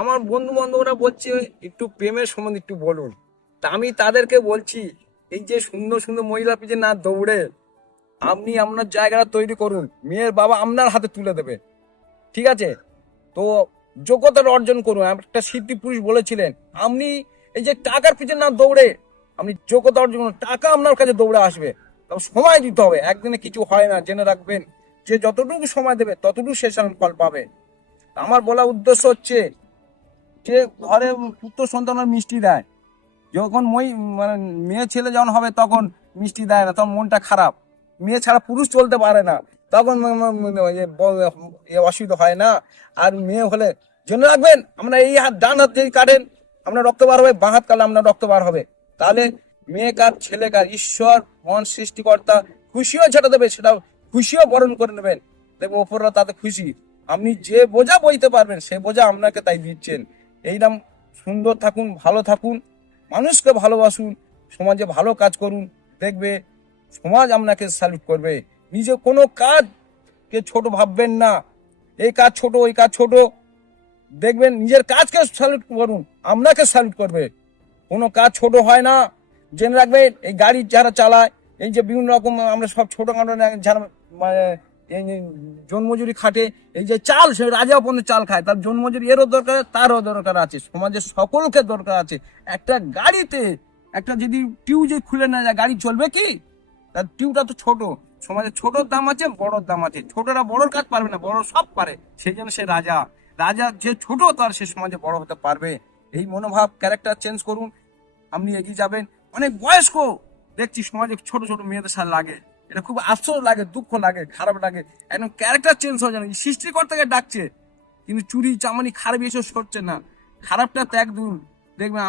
আমার বন্ধু বান্ধবরা বলছে একটু প্রেমের সম্বন্ধে একটু বলুন। তা আমি তাদেরকে বলছি, এই যে সুন্দর সুন্দর মহিলা পিছে না দৌড়ে আপনি আপনার জায়গাটা তৈরি করুন, মেয়ের বাবা আপনার হাতে তুলে দেবে। ঠিক আছে? তো যোগ্যতার অর্জন করুন। একটা সিদ্ধি পুরুষ বলেছিলেন, আপনি এই যে টাকার পিছনে না দৌড়ে আপনি যোগ্যতা অর্জন করুন, টাকা আপনার কাছে দৌড়ে আসবে। তবে সময় দিতে হবে, একদিনে কিছু হয় না, জেনে রাখবেন। যে যতটুকু সময় দেবে ততটুকু সে ফল পাবে। আমার বলা উদ্দেশ্য হচ্ছে যে ঘরে পুত্র সন্তান মিষ্টি দেয়, যখন মানে মেয়ে ছেলে যখন হবে তখন মিষ্টি দেয় না, তখন মনটা খারাপ। মেয়ে ছাড়া পুরুষ চলতে পারে না, তখন অসুবিধা হয় না। আর মেয়ে হলে জেনে রাখবেন, আমরা এই হাত ডান হাত যদি কাটেন আপনার রক্ত বার হবে, বাঁ হাত কাটলে আপনার রক্ত বার হবে। তাহলে মেয়ে কার ছেলে কার, ঈশ্বর মহান সৃষ্টিকর্তা খুশিও ছেড়ে দেবে, সেটা খুশিও বরণ করে নেবেন। দেখবো ওপররা তাতে খুশি। আপনি যে বোঝা বইতে পারবেন সে বোঝা আপনাকে তাই দিচ্ছেন। এইরকম সুন্দর থাকুন, ভালো থাকুন, মানুষকে ভালোবাসুন, সমাজে ভালো কাজ করুন, দেখবে সমাজ আপনাকে স্যালুট করবে। নিজে কোনো কাজকে ছোট ভাববেন না, এই কাজ ছোট ওই কাজ ছোট, দেখবেন নিজের কাজকে স্যালুট করুন, আপনাকে স্যালুট করবে। কোনো কাজ ছোট হয় না। জেনে রাখবেন, এই গাড়ি যারা চালায়, এই যে বিভিন্ন রকম আমরা সব ছোটখাটো যারা মানে এই যে জন্মজুরি খাটে, এই যে চাল, সে রাজা পণ্য চাল খায়, তার জন্মজুরি এরও দরকার, তারও দরকার আছে, সমাজের সকলকে দরকার আছে। একটা গাড়িতে একটা যদি টিউ যে খুলে না যায়, গাড়ি চলবে কি? তার টিউটা তো ছোট। সমাজে ছোটর দাম আছে, বড়র দাম আছে। ছোটরা বড়র কাজ পারবে না, বড় সব পারে, সেই জন্য সে রাজা। রাজা যে ছোট, তার সে সমাজে বড় হতে পারবে। এই মনোভাব, ক্যারেক্টার চেঞ্জ করুন, আপনি এগিয়ে যাবেন। অনেক বয়স্ক দেখছি সমাজে ছোট ছোট মেয়েদের সাথে লাগে, এটা খুব আফসোস লাগে, দুঃখ লাগে, খারাপ লাগে। একদম ক্যারেক্টার চেঞ্জ হয়ে যাবে। সৃষ্টিকর্তাকে ডাকছে, কিন্তু চুরি চামানি খারাপ এসব করছে না। খারাপটা ত্যাগ দিন। দেখবেন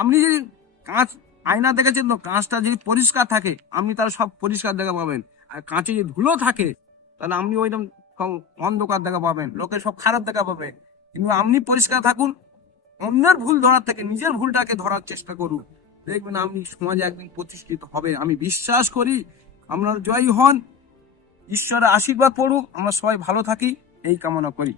আপনি যদি কাঁচ আয়না দেখেছেন তো, কাঁচটা যদি পরিষ্কার থাকে আপনি তাহলে সব পরিষ্কার দেখা পাবেন। আর কাঁচে যদি ধুলো থাকে তাহলে আপনি ওইরকম অন্ধকার দেখা পাবেন, লোকের সব খারাপ দেখা পাবে। কিন্তু আপনি পরিষ্কার থাকুন, অন্যের ভুল ধরার থেকে নিজের ভুলটাকে ধরার চেষ্টা করুন, দেখবেন আপনি সমাজে একদিন প্রতিষ্ঠিত হবেন। আমি বিশ্বাস করি আপনারা জয়ী হন, ঈশ্বরের আশীর্বাদ পড়ুক, আমরা সবাই ভালো থাকি, এই কামনা করি।